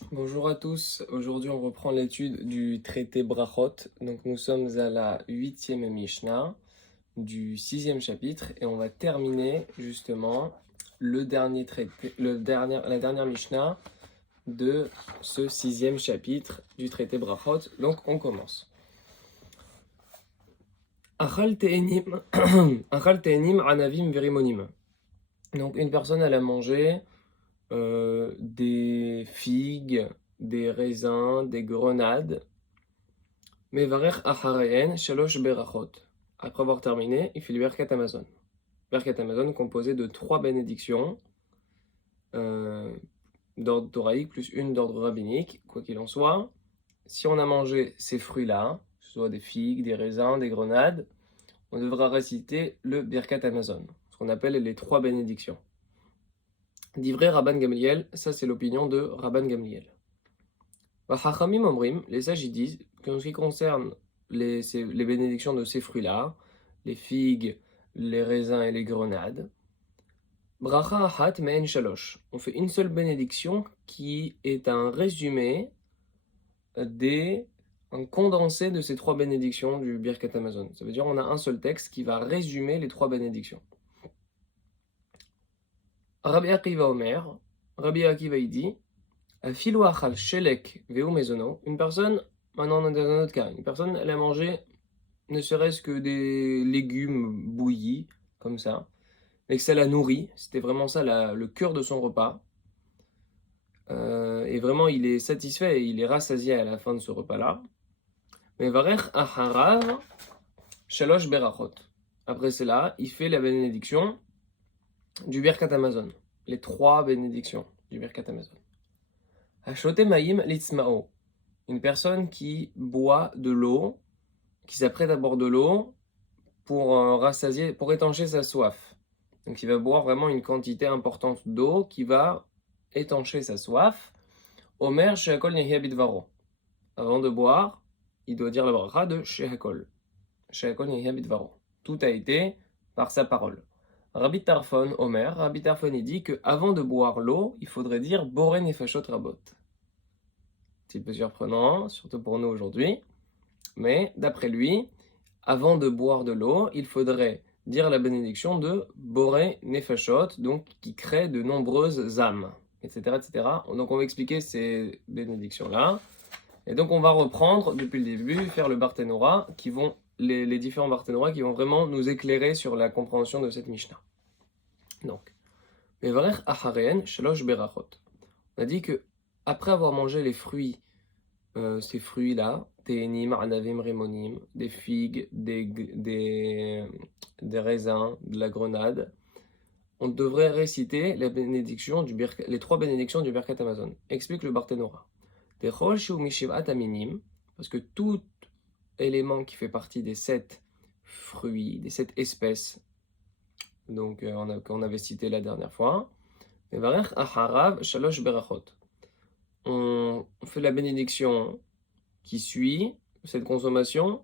Bonjour à tous, aujourd'hui on reprend l'étude du traité Brachot, donc nous sommes à la 8e Mishnah du 6e chapitre et on va terminer justement le dernier traité, la dernière Mishnah de ce 6e chapitre du traité Brachot, donc on commence. Achal te'enim Achal te'enim anavim verimonim. Donc une personne elle a mangé des figues, des raisins, des grenades. Mevarech achareyen shalosh berachot. Après avoir terminé, il fait le Birkat Hamazon. Birkat Hamazon composé de 3 bénédictions euh, d'ordre thoraïque plus une d'ordre rabbinique. Quoi qu'il en soit, si on a mangé ces fruits-là, que ce soit des figues, des raisins, des grenades, on devra réciter le Birkat Hamazon, ce qu'on appelle les 3 bénédictions. D'ivrei Rabban Gamliel, ça c'est l'opinion de Rabban Gamliel. Chachamim omrim, les sages ils disent qu'en ce qui concerne les bénédictions de ces fruits-là, les figues, les raisins et les grenades, bracha ahat me'en shalosh. On fait une seule bénédiction qui est un résumé un condensé de ces 3 bénédictions du Birkat Hamazon. Ça veut dire on a un seul texte qui va résumer les 3 bénédictions. Rabbi Akiva Omer, Rabbi Akiva il dit, Afilu achal shelek veu mezono, une personne, maintenant on est dans un autre cas, une personne elle a mangé ne serait-ce que des légumes bouillis, comme ça, et que ça la nourrit, c'était vraiment ça le cœur de son repas, et vraiment il est satisfait et il est rassasié à la fin de ce repas-là. Mais varech acharav shalosh berachot. Après cela, il fait la bénédiction du Birkat Hamazon, les 3 bénédictions du Birkat Hamazon. Hashote maïm litzmao, une personne qui boit de l'eau, qui s'apprête à boire de l'eau pour rassasier, pour étancher sa soif. Donc il va boire vraiment une quantité importante d'eau qui va étancher sa soif. Omer shehakol nehia bidvaro. Avant de boire, il doit dire la bracha de shehakol. Shehakol nehia bidvaro. Tout a été par sa parole. Rabbi Tarfon, Omer, Rabbi Tarfon dit que avant de boire l'eau, il faudrait dire boré nefashot rabot. C'est un peu surprenant, surtout pour nous aujourd'hui, mais d'après lui, avant de boire de l'eau, il faudrait dire la bénédiction de Boré Nefashot, donc qui crée de nombreuses âmes, etc., etc. Donc on va expliquer ces bénédictions-là. Et donc on va reprendre depuis le début, faire le Barthénora, les différents Barthénora qui vont vraiment nous éclairer sur la compréhension de cette Mishnah. Donc, Mevarech Achareen Shalosh Berachot. On a dit que après avoir mangé les fruits, ces fruits-là, Te'enim, Anavim, Rimonim, des figues, des raisins, de la grenade, on devrait réciter les 3 bénédictions du Birkat Hamazon. Explique le Barthénora. Techol shu mishivat aminim, parce que tout élément qui fait partie des 7 fruits, des 7 espèces, donc qu'on avait cité la dernière fois, Mevarech Aharav Shalosh Berachot. On fait la bénédiction qui suit cette consommation.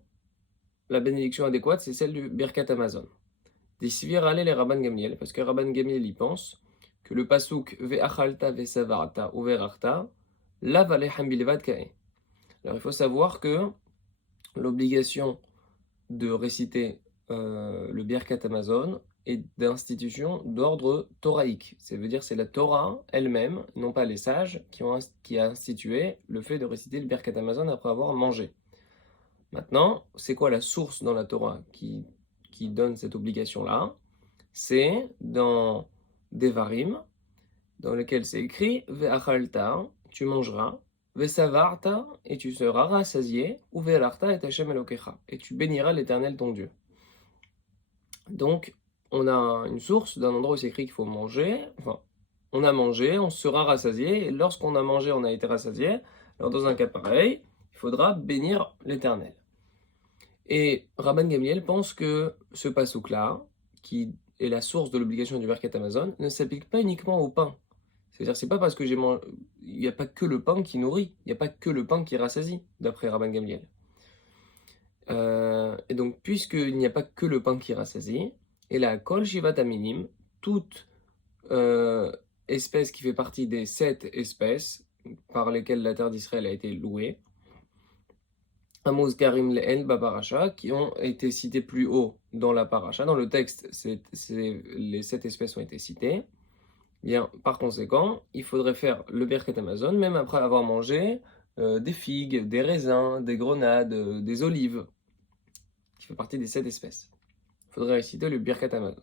La bénédiction adéquate, c'est celle du Birkat Hamazon. Des svirale les Rabban Gamliel, parce que Rabban Gamliel y pense que le pasuk ve'achalta ve'savarta ou ve'rachta lave alechem bilvad kae. Alors il faut savoir que l'obligation de réciter le Birkat Hamazon est d'institution d'ordre thoraïque. Ça veut dire que c'est la Torah elle-même, non pas les sages, qui a institué le fait de réciter le Birkat Hamazon après avoir mangé. Maintenant, c'est quoi la source dans la Torah qui donne cette obligation-là? C'est dans Devarim, dans lequel c'est écrit Ve'achalta, tu mangeras, Ve'savarta, et tu seras rassasié, ou Ve'alarta et Hashem Elokecha, et tu béniras l'Éternel ton Dieu. Donc, on a une source d'un endroit où c'est écrit qu'il faut manger, enfin, on a mangé, on sera rassasié, et lorsqu'on a mangé, on a été rassasié. Alors, dans un cas pareil, il faudra bénir l'Éternel. Et Rabban Gamliel pense que ce passouk-là, qui est la source de l'obligation du Birkat Hamazon, ne s'applique pas uniquement au pain. C'est-à-dire, c'est pas parce que il n'y a pas que le pain qui nourrit, il n'y a pas que le pain qui rassasie, d'après Rabban Gamliel. Et donc, puisqu'il n'y a pas que le pain qui rassasie, et la kol shivat aminim, toute espèce qui fait partie des 7 espèces, par lesquels la terre d'Israël a été louée. Amos Karim Le'el Baparacha, qui ont été cités plus haut dans la paracha. Dans le texte, les 7 espèces ont été citées. Bien, par conséquent, il faudrait faire le Birkat Hamazon, même après avoir mangé des figues, des raisins, des grenades, des olives, qui fait partie des 7 espèces. Il faudrait réciter le Birkat Hamazon.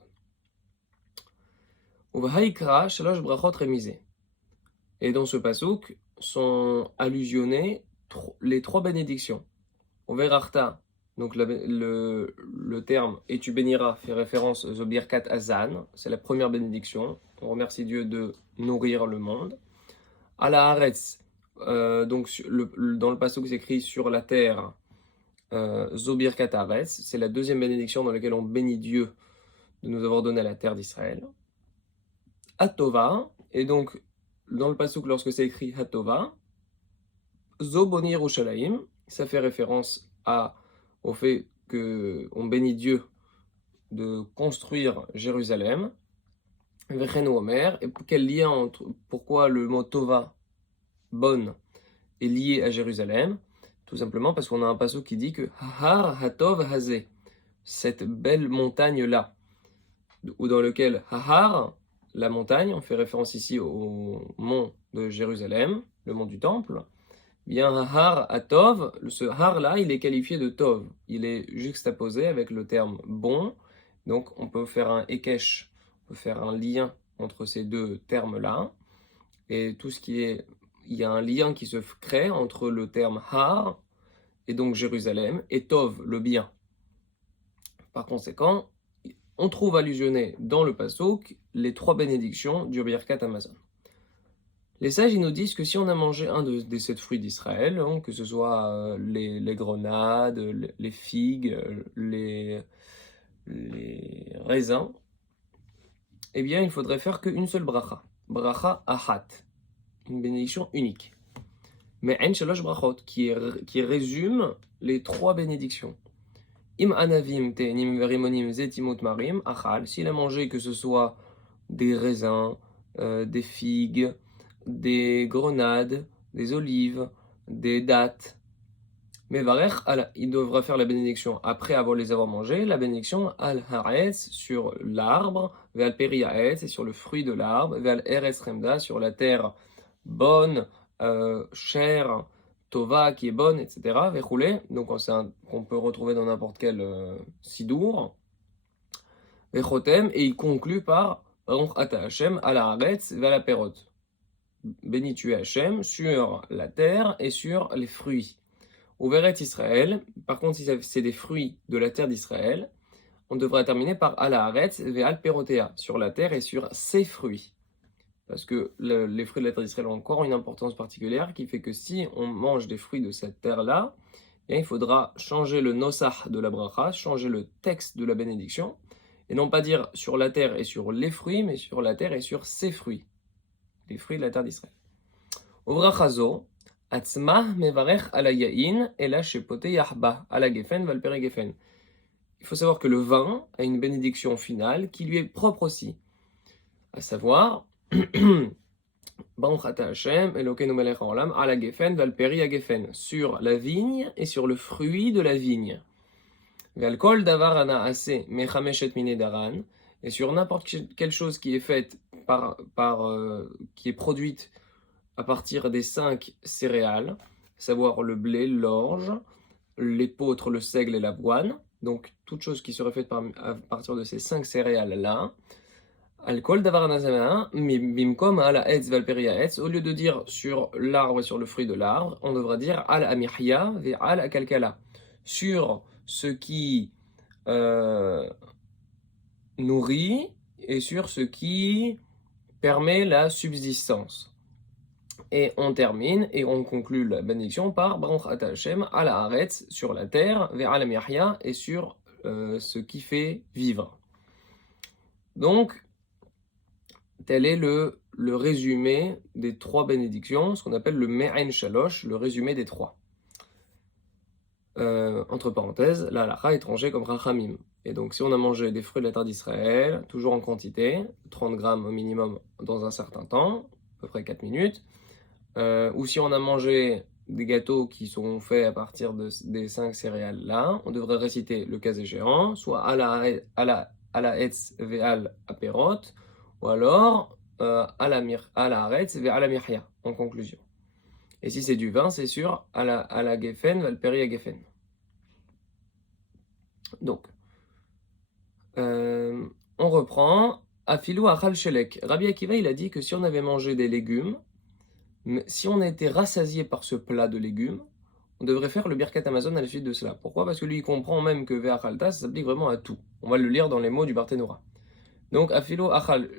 Uvahaikra shalosh brachot remisé. Et dans ce pasouk sont allusionnées les 3 bénédictions. Overarta, donc le terme et tu béniras fait référence au Birkat Hazan, c'est la première bénédiction. On remercie Dieu de nourrir le monde. Ala Haaretz, donc dans le passouk c'est écrit sur la terre, Zo Birkat Haaretz, c'est la deuxième bénédiction dans laquelle on bénit Dieu de nous avoir donné la terre d'Israël. Hatova, et donc dans le passouk lorsque c'est écrit Hatova, Zo Boni Yerushalayim, ça fait référence au fait qu'on bénit Dieu de construire Jérusalem. Vechenu Omer, et quel lien pourquoi le mot Tova, bonne, est lié à Jérusalem? Tout simplement parce qu'on a un passage qui dit que Har Hatov Hazé, cette belle montagne-là, ou dans lequel Har, la montagne, on fait référence ici au mont de Jérusalem, le mont du temple. Bien, Har Hatov, ce Har-là, il est qualifié de Tov. Il est juxtaposé avec le terme bon. Donc, on peut faire un Ekesh, on peut faire un lien entre ces deux termes-là. Et tout ce qui est... Il y a un lien qui se crée entre le terme Har, et donc Jérusalem, et Tov, le bien. Par conséquent, on trouve allusionné dans le Passouk les 3 bénédictions du Birkat Hamazon. Les sages ils nous disent que si on a mangé un des 7 fruits d'Israël, hein, que ce soit les grenades, les figues, les raisins, eh bien il faudrait faire qu'une seule bracha. Bracha ahat, une bénédiction unique. Mais en shalosh brachot, qui résume les 3 bénédictions. Im anavim te'enim verimonim zetimot marim achal, s'il a mangé que ce soit des raisins, des figues, des grenades, des olives, des dattes. Mais il devra faire la bénédiction après les avoir mangés, la bénédiction al haaretz sur l'arbre, ve'al peri haaretz et sur le fruit de l'arbre, ve'al eretz remda sur la terre bonne, chère, tova qui est bonne, etc. Ve'choulé, donc qu'on peut retrouver dans n'importe quel sidour. Ve'chotem, et il conclut par Baruch ata Hashem al haaretz ve'al perot. Béni tu es Hachem sur la terre et sur les fruits. Au Veret Israël, par contre, si c'est des fruits de la terre d'Israël, on devrait terminer par Al Haaretz ve'al perotea, sur la terre et sur ses fruits. Parce que les fruits de la terre d'Israël ont encore une importance particulière qui fait que si on mange des fruits de cette terre-là, il faudra changer le nosach de la bracha, changer le texte de la bénédiction, et non pas dire sur la terre et sur les fruits, mais sur la terre et sur ses fruits. Les fruits de la terre d'Israël. Ovrachazo, atzmah mevarech ala yain, ela shepote yahba, ala gefen valpere gefen. Il faut savoir que le vin a une bénédiction finale qui lui est propre aussi. À savoir, Baruch ata Hashem, Elokeinu melech haolam, ala gefen valperi gefen, sur la vigne et sur le fruit de la vigne. Val kol davar ana ase mechameshet mine daran, et sur n'importe quelle chose qui est faite qui est produite à partir des 5 céréales, à savoir le blé, l'orge, l'épeautre, le seigle et l'avoine. Donc toute chose qui serait faite à partir de ces 5 céréales-là. Alcool davar nazama, bimkom ala etz valperi etz. Au lieu de dire sur l'arbre et sur le fruit de l'arbre, on devra dire al amihya ve al akalkala, sur ce qui nourrit et sur ce qui permet la subsistance. Et on termine et on conclut la bénédiction par Baruch ata Hashem al haaretz, sur la terre, ve'al amihya, et sur ce qui fait vivre. Donc, tel est le résumé des 3 bénédictions, ce qu'on appelle le Me'en Shalosh, le résumé des 3. Entre parenthèses, la halakha est tranchée comme Rachamim. Et donc, si on a mangé des fruits de la terre d'Israël, toujours en quantité, 30 grammes au minimum dans un certain temps, à peu près 4 minutes, ou si on a mangé des gâteaux qui sont faits à partir des 5 céréales là, on devrait réciter le cas échéant, soit à la etz ve'al aperot, ou alors à la haaretz ve'al mirya, en conclusion. Et si c'est du vin, c'est sûr, à la geffen ve'al peri geffen. Donc, on reprend. Afilou achal shelek. Rabbi Akiva, il a dit que si on avait mangé des légumes, si on était rassasié par ce plat de légumes, on devrait faire le Birkat Hamazon à la suite de cela. Pourquoi? Parce que lui, il comprend même que Ve'achalta, ça s'applique vraiment à tout. On va le lire dans les mots du Barthénora. Donc, Afilo Achal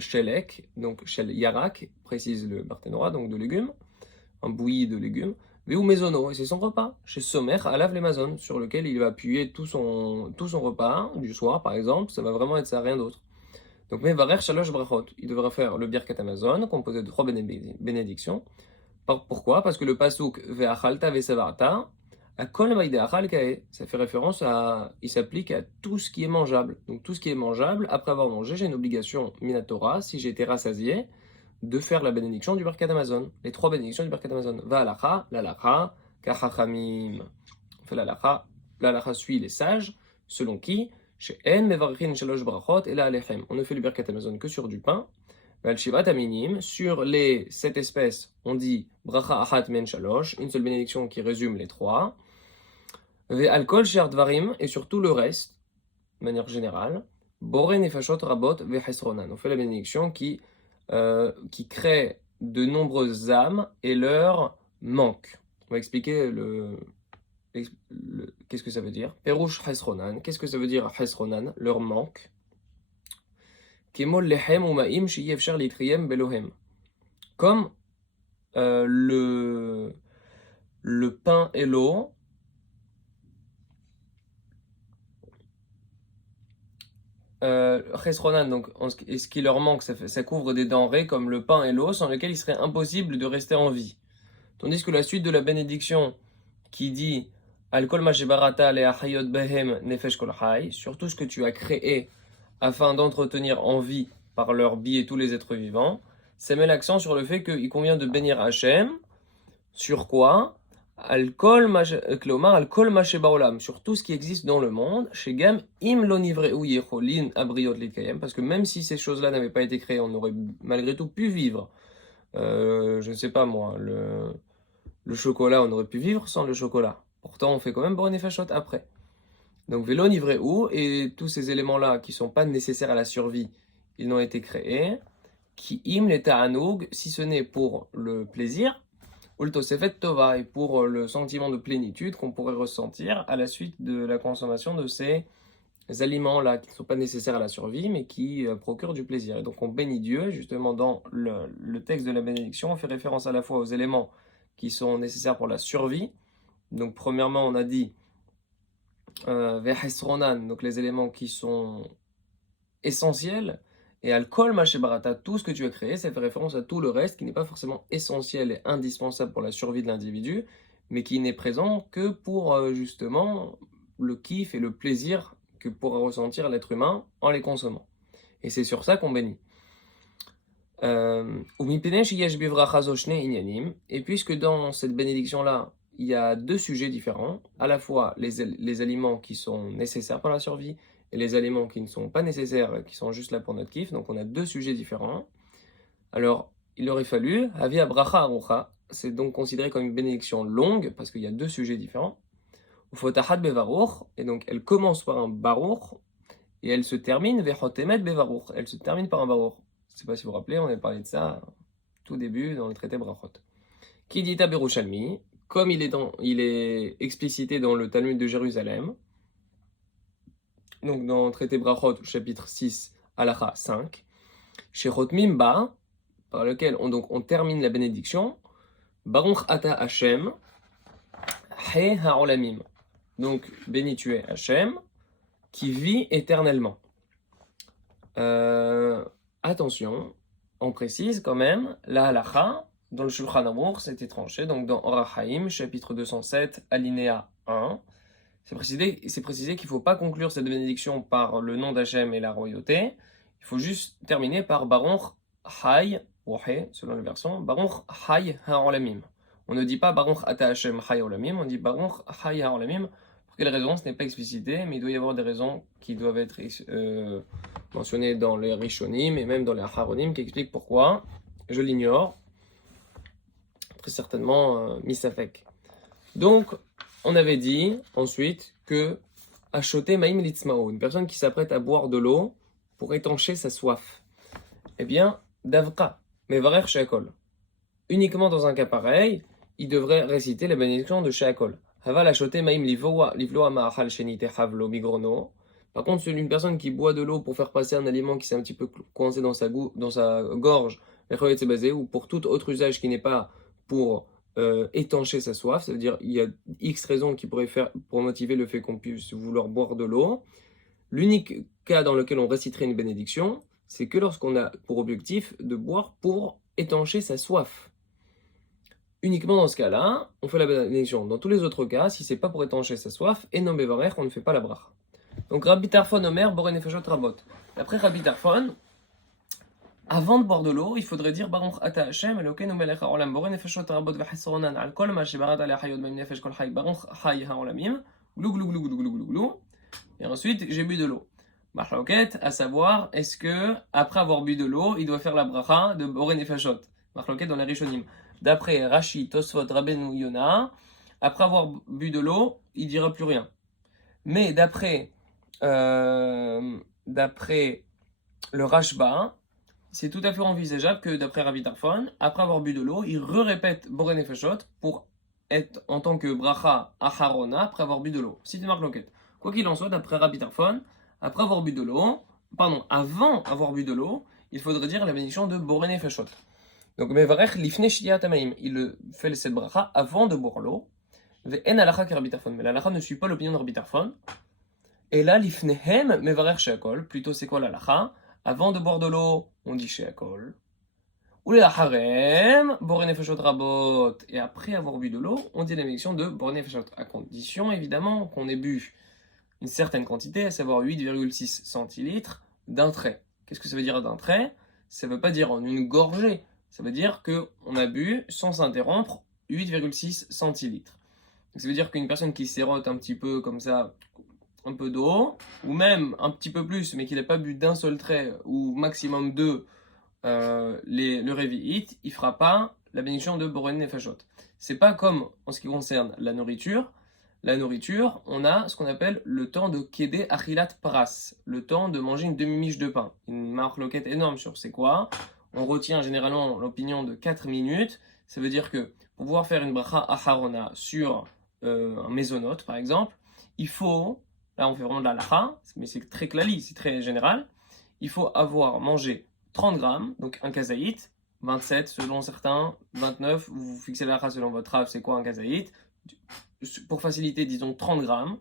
Shelek, donc Shel Yarak, précise le Barthénora, donc de légumes, un bouilli de légumes. Ve'u Mezono, et c'est son repas. Chez Somer, Alav l'Amazon, sur lequel il va appuyer tout son repas du soir, par exemple, ça va vraiment être ça, rien d'autre. Donc, Mevarer Shalosh Brachot, il devra faire le Birkat Hamazon, composé de 3 bénédictions. Pourquoi? Parce que le pasuk Ve'achalta ve'savarta, à kol ma'ide achal kae, ça fait référence il s'applique à tout ce qui est mangeable. Donc tout ce qui est mangeable, après avoir mangé, j'ai une obligation minatora, si j'ai été rassasié, de faire la bénédiction du Birkat Hamazon, les 3 bénédictions du Birkat Hamazon. Va'alacha, l'alacha, kachachamim. On fait l'alacha suit les sages, selon qui, chez En mevarchin shalosh brachot et la alechem. On ne fait le Birkat Hamazon que sur du pain. Sur les 7 espèces, on dit bracha achat men shalosh, une seule bénédiction qui résume les 3. Ve'alkol she'ar dvarim, et sur tout le reste, de manière générale, boré nefashot rabot ve'hesronan. On fait la bénédiction qui crée de nombreuses âmes et leur manque. On va expliquer qu'est-ce que ça veut dire. Perush hesronan. Qu'est-ce que ça veut dire hesronan? Leur manque. Comme le pain et l'eau, chesronan, donc ce qui leur manque, ça couvre des denrées comme le pain et l'eau, sans lesquelles il serait impossible de rester en vie. Tandis que la suite de la bénédiction qui dit Al kol ma shebarata le achayot behem nefesh kol chay, sur tout ce que tu as créé afin d'entretenir en vie par leur biais tous les êtres vivants, ça met l'accent sur le fait qu'il convient de bénir Hachem. Sur quoi? Al-kol baolam, sur tout ce qui existe dans le monde, chez Gam, im lo nivreu yecholin abriot litkayem, parce que même si ces choses-là n'avaient pas été créées, on aurait malgré tout pu vivre. Je ne sais pas moi, le chocolat, on aurait pu vivre sans le chocolat. Pourtant, on fait quand même borné fachot après. Donc, vélo nivreu, et tous ces éléments-là qui ne sont pas nécessaires à la survie, ils n'ont été créés. Qui im les ta'anoug, si ce n'est pour le plaisir, ou le tosefet tova, et pour le sentiment de plénitude qu'on pourrait ressentir à la suite de la consommation de ces aliments-là, qui ne sont pas nécessaires à la survie, mais qui procurent du plaisir. Et donc on bénit Dieu, justement dans le texte de la bénédiction, on fait référence à la fois aux éléments qui sont nécessaires pour la survie. Donc premièrement, on a dit Vehesronan, donc les éléments qui sont essentiels, et al-kol ma-shebarata, tout ce que tu as créé, ça fait référence à tout le reste qui n'est pas forcément essentiel et indispensable pour la survie de l'individu, mais qui n'est présent que pour justement le kiff et le plaisir que pourra ressentir l'être humain en les consommant. Et c'est sur ça qu'on bénit. Et puisque dans cette bénédiction-là, il y a 2 sujets différents, à la fois les aliments qui sont nécessaires pour la survie et les aliments qui ne sont pas nécessaires, qui sont juste là pour notre kiff, donc on a 2 sujets différents. Alors, il aurait fallu, Havia Bracha Arucha, c'est donc considéré comme une bénédiction longue, parce qu'il y a 2 sujets différents. Ufotahat Bevaruch, et donc elle commence par un Baruch, et elle se termine Vechotemet Bevaruch, elle se termine par un Baruch. Je ne sais pas si vous vous rappelez, on avait parlé de ça tout début dans le traité Brachot. Kidita Berushalmi, comme il est explicité dans le Talmud de Jérusalem, donc dans le traité Brachot, chapitre 6, halacha 5, chez Chotmim par lequel on termine la bénédiction, Baruch ata Hashem, he ha'olamim. Donc, béni tu es Hashem, qui vit éternellement. Attention, on précise quand même, la halacha, dans le Shulchan Aruch, c'était tranché, donc dans Orach Chaim, chapitre 207, alinéa 1, c'est précisé qu'il ne faut pas conclure cette bénédiction par le nom d'Hachem et la royauté, il faut juste terminer par Baruch Hay ou He, selon les versions, Baruch Hay HaOlamim. On ne dit pas Baruch Ata Hashem Hay HaOlamim, on dit Baruch Hay HaOlamim. Pour quelle raison? Ce n'est pas explicité, mais il doit y avoir des raisons qui doivent être mentionnées dans les Rishonim et même dans les Aharonim qui expliquent pourquoi. Je l'ignore. Très certainement Misafek. Donc, on avait dit ensuite que Achoté Maïm Litzmao, une personne qui s'apprête à boire de l'eau pour étancher sa soif. Eh bien, Davka, Mevarer Sheakol. Uniquement dans un cas pareil, il devrait réciter la bénédiction de Sheakol. Haval Achoté Maïm Livloa Ma'achal Shenite Havlo Migrono. Par contre, une personne qui boit de l'eau pour faire passer un aliment qui s'est un petit peu coincé dans sa gorge, ou pour tout autre usage qui n'est pas pour étancher sa soif, ça veut dire il y a X raisons qui pourraient faire pour motiver le fait qu'on puisse vouloir boire de l'eau. L'unique cas dans lequel on réciterait une bénédiction, c'est que lorsqu'on a pour objectif de boire pour étancher sa soif. Uniquement dans ce cas-là, on fait la bénédiction. Dans tous les autres cas, si c'est pas pour étancher sa soif, et non bevarer, on ne fait pas la bracha. Donc Rabbi Tarfon Omer, Boren Nefeshot Rabot. D'après Rabbi Tarfon, avant de boire de l'eau, il faudrait dire Baruch Ata Hashem Elokeinu melech haolam borei nefeshot rabot v'chesronan al kol ma shebarat alei hayot b'im nefesh kol chay Baruch Hay haolamim glou glou glou glou glou glou glou. Et ensuite, j'ai bu de l'eau. Marloket, à savoir, est-ce que après avoir bu de l'eau, il doit faire la bracha de borei nefeshot? Marloket dans les Rishonim. D'après Rashi, Tosfot, Rabbeinu Yonah, après avoir bu de l'eau, il dira plus rien. Mais d'après le Rashba, c'est tout à fait envisageable que, d'après Rabbi Tarfon, après avoir bu de l'eau, il répète Borei Nefeshot pour être en tant que bracha acharona après avoir bu de l'eau. Si tu marques l'enquête. Quoi qu'il en soit, d'après Rabbi Tarfon, après avoir bu de l'eau, avant avoir bu de l'eau, il faudrait dire la bénédiction de Borei Nefeshot. Donc, Mevarech Lifne Shliat Hamaim, il fait cette bracha avant de boire l'eau. Ve'en halacha que Rabbi Tarfon, mais la halacha ne suit pas l'opinion de Rabbi Tarfon. Et là, Lifnehem Mevarech Sheakol, plutôt c'est quoi la halacha? Avant de boire de l'eau, on dit Sheakol. Ou les harem, Borei Nefeshot Rabot. Et après avoir bu de l'eau, on dit la bénédiction de Borei Nefeshot. À condition, évidemment, qu'on ait bu une certaine quantité, à savoir 8,6 centilitres d'un trait. Qu'est-ce que ça veut dire d'un trait? Ça ne veut pas dire en une gorgée. Ça veut dire qu'on a bu, sans s'interrompre, 8,6 centilitres. Donc ça veut dire qu'une personne qui sirote un petit peu comme ça, un peu d'eau, ou même un petit peu plus, mais qu'il n'a pas bu d'un seul trait, ou maximum deux, le Revi'it, il ne fera pas la bénédiction de Borei Nefeshot. C'est pas comme en ce qui concerne la nourriture. La nourriture, on a ce qu'on appelle le temps de Kedé Achilat Pras, le temps de manger une demi-miche de pain. Une marloquette énorme sur c'est quoi. On retient généralement l'opinion de 4 minutes. Ça veut dire que pour pouvoir faire une bracha acharona sur un mésonote, par exemple, il faut, là on fait vraiment de la lacha, mais c'est très klali, c'est très général, il faut avoir mangé 30 grammes, donc un kazaït, 27 selon certains, 29, vous fixez la lacha selon votre rave, c'est quoi un kazaït? Pour faciliter, disons 30 grammes.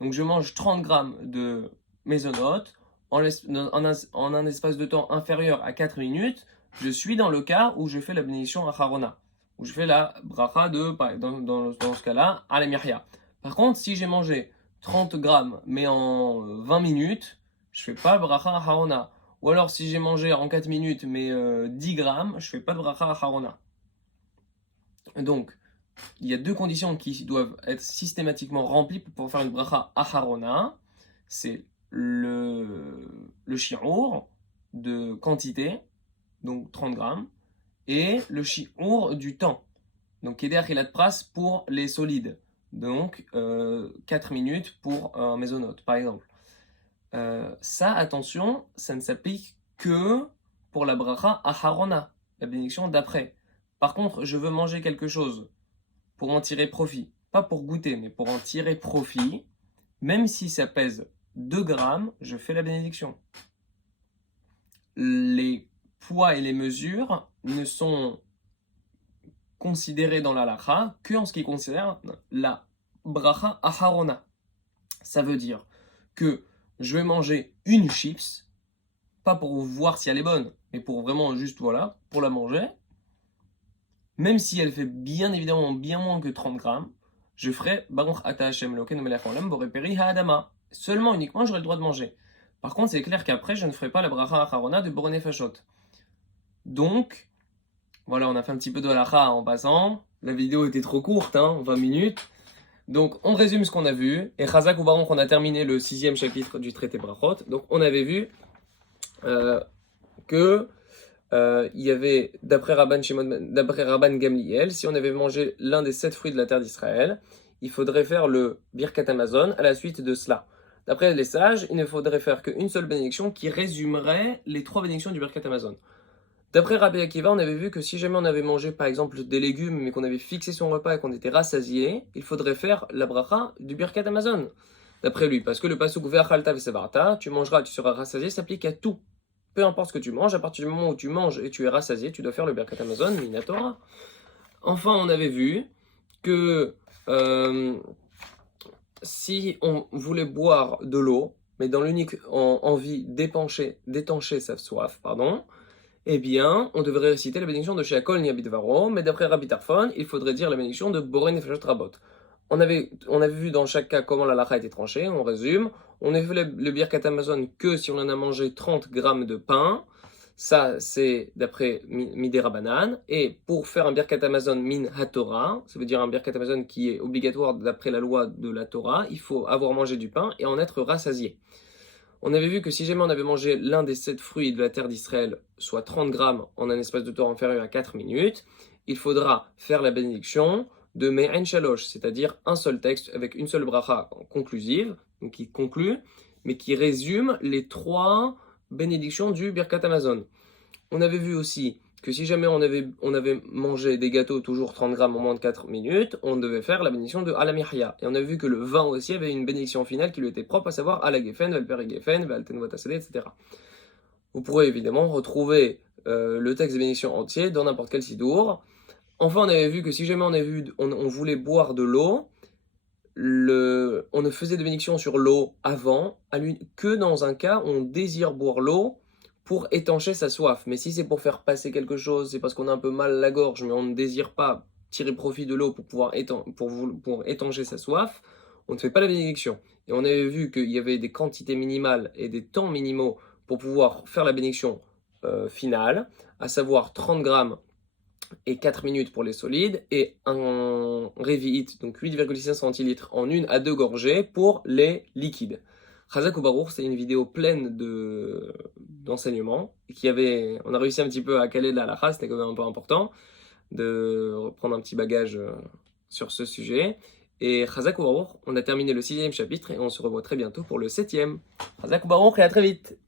Donc je mange 30 grammes de mésonote, en un espace de temps inférieur à 4 minutes, je suis dans le cas où je fais la bénédiction acharona, où je fais la bracha dans ce cas-là, à la mihya. Par contre, si j'ai mangé 30 grammes, mais en 20 minutes, je fais pas le bracha acharona. Ou alors, si j'ai mangé en 4 minutes, mais 10 grammes, je fais pas de bracha acharona. Donc, il y a deux conditions qui doivent être systématiquement remplies pour pouvoir faire une bracha acharona. C'est le shi'ur de quantité, donc 30 grammes, et le shi'ur du temps, donc Kedé Achilat Pras pour les solides, donc 4 minutes pour un mésonote, par exemple. Ça, attention, ça ne s'applique que pour la bracha acharona, la bénédiction d'après. Par contre, je veux manger quelque chose pour en tirer profit, pas pour goûter, mais pour en tirer profit, même si ça pèse 2 grammes, je fais la bénédiction. Les poids et les mesures ne sont considérés dans la halakha que en ce qui concerne la bracha acharona. Ça veut dire que je vais manger une chips, pas pour voir si elle est bonne, mais pour vraiment juste, voilà, pour la manger. Même si elle fait bien évidemment bien moins que 30 grammes, je ferai Baruch Ata Hashem Elokeinu melech haolam borei peri ha'adama. Seulement, uniquement, j'aurai le droit de manger. Par contre, c'est clair qu'après, je ne ferai pas la bracha acharona de Borei Nefeshot. Donc, Voilà, on a fait un petit peu de halakha en passant. La vidéo était trop courte, 20 minutes. Donc, on résume ce qu'on a vu. Et Chazak ou Baruch, on a terminé le 6e chapitre du traité Brachot. Donc, on avait vu que il y avait, d'après Rabban Gamliel, si on avait mangé l'un des 7 fruits de la terre d'Israël, il faudrait faire le Birkat Hamazon à la suite de cela. D'après les sages, il ne faudrait faire qu'une seule bénédiction qui résumerait les 3 bénédictions du Birkat Hamazon. D'après Rabbi Akiva, on avait vu que si jamais on avait mangé par exemple des légumes mais qu'on avait fixé son repas et qu'on était rassasié, il faudrait faire la bracha du Birkat Hamazon. D'après lui, parce que le pasuk Ve'achalta ve'sebarta, tu mangeras, tu seras rassasié, s'applique à tout. Peu importe ce que tu manges, à partir du moment où tu manges et tu es rassasié, tu dois faire le Birkat Hamazon, Minatora. Enfin, on avait vu que si on voulait boire de l'eau, mais dans l'unique envie d'étancher sa soif, eh bien, on devrait réciter la bénédiction de Sheakol Niabidvaro, mais d'après Rabbi Tarfon, il faudrait dire la bénédiction de Boré Nefashot Rabot. On avait vu dans chaque cas comment la lacha était tranchée, on résume. On a fait le Birkat Hamazon que si on en a mangé 30 grammes de pain, ça c'est d'après Midei Rabbanan. Et pour faire un Birkat Hamazon min HaTorah, ça veut dire un Birkat Hamazon qui est obligatoire d'après la loi de la Torah, il faut avoir mangé du pain et en être rassasié. On avait vu que si jamais on avait mangé l'un des 7 fruits de la terre d'Israël, soit 30 grammes en un espace de temps inférieur à 4 minutes, il faudra faire la bénédiction de Me'en Shalosh, c'est-à-dire un seul texte avec une seule bracha conclusive, donc qui conclut, mais qui résume les 3 bénédictions du Birkat Hamazon. On avait vu aussi que si jamais on avait mangé des gâteaux toujours 30 grammes en moins de 4 minutes, on devait faire la bénédiction de Alamihya. Et on a vu que le vin aussi avait une bénédiction finale qui lui était propre, à savoir Alagefen, Valperigefen, Valtenwatasede, etc. Vous pourrez évidemment retrouver le texte de bénédiction entier dans n'importe quel sidour. Enfin, on avait vu que si jamais on voulait boire de l'eau, on ne faisait de bénédiction sur l'eau avant que dans un cas où on désire boire l'eau pour étancher sa soif. Mais si c'est pour faire passer quelque chose, c'est parce qu'on a un peu mal à la gorge, mais on ne désire pas tirer profit de l'eau pour pouvoir pour étancher sa soif, on ne fait pas la bénédiction. Et on avait vu qu'il y avait des quantités minimales et des temps minimaux pour pouvoir faire la bénédiction finale, à savoir 30 grammes et 4 minutes pour les solides, et un Revi'it, donc 8,6 centilitres en 1 à 2 gorgées pour les liquides. Chazak ou Baruch, c'est une vidéo pleine d'enseignements, on a réussi un petit peu à caler de la halakha, c'était quand même un peu important, de reprendre un petit bagage sur ce sujet. Et Chazak ou Baruch, on a terminé le 6e chapitre, et on se revoit très bientôt pour le 7e. Chazak ou Baruch, et à très vite!